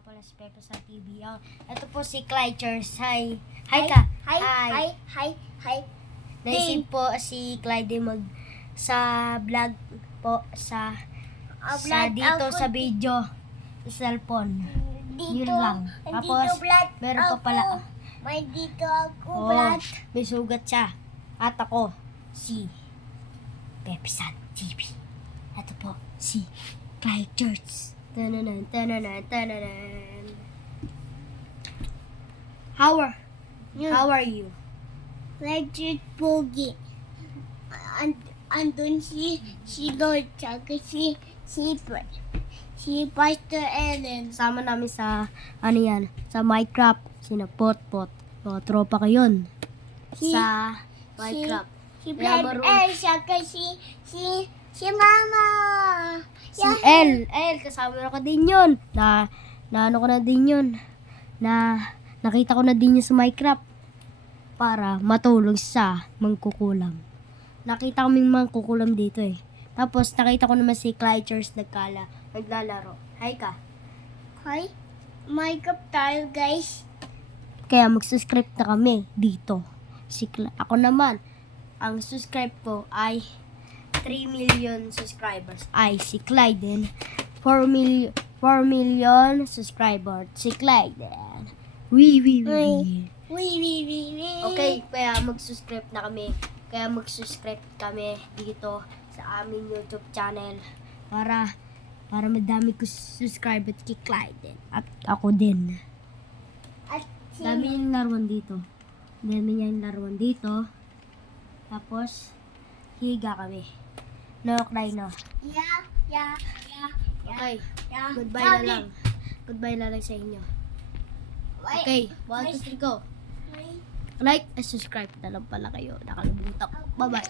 nga pala si Pepe sa TV. Ito po si Clychers. Hi. Hi ka. Hi. Naisip po si Clyde sa vlog po sa dito sa video sa cellphone. Yun lang. Tapos meron pa pala. May dito ako, Oh, may sugat siya. At ako si Pepe sa TV. Ito po si Clychers. Tananan. How are you? Legit Pogi. Andun si Lord, tsaka si Pastor Ellen. Kasama namin sa, sa Minecraft. Sina Potpot. Mga tropa ko yun. Sa Minecraft. Si Kaya Brad maroon- L, tsaka si Mama. Si El, kasama na ko din yun. Ano ko na din yun. Nakita ko na din yun sa Minecraft. Para matulog sa mangkukulam. Nakita kaming mangkukulam dito eh. Tapos nakita ko naman si Clychers naglalaro. Hi ka. Hi, Minecraft tayo, guys. Kaya mag-subscribe na kami dito. Ako naman, ang subscribe ko ay 3 million subscribers. Ay, si Clyden. 4 million subscribers. Si Clyden. Wee. Okay, kaya mag-subscribe na kami. Kaya mag-subscribe kami dito sa aming YouTube channel. Para madami ko subscribe at kay Clyden. At ako din. At si Dami niyang laruan dito. Tapos, higa kami. No, cry no. Yeah. Okay, Yeah. goodbye na lang. Goodbye na lang sa inyo. Okay, 1, 2, 3, go. Like and subscribe na lang pala kayo. Nakalimutan ko. Bye-bye.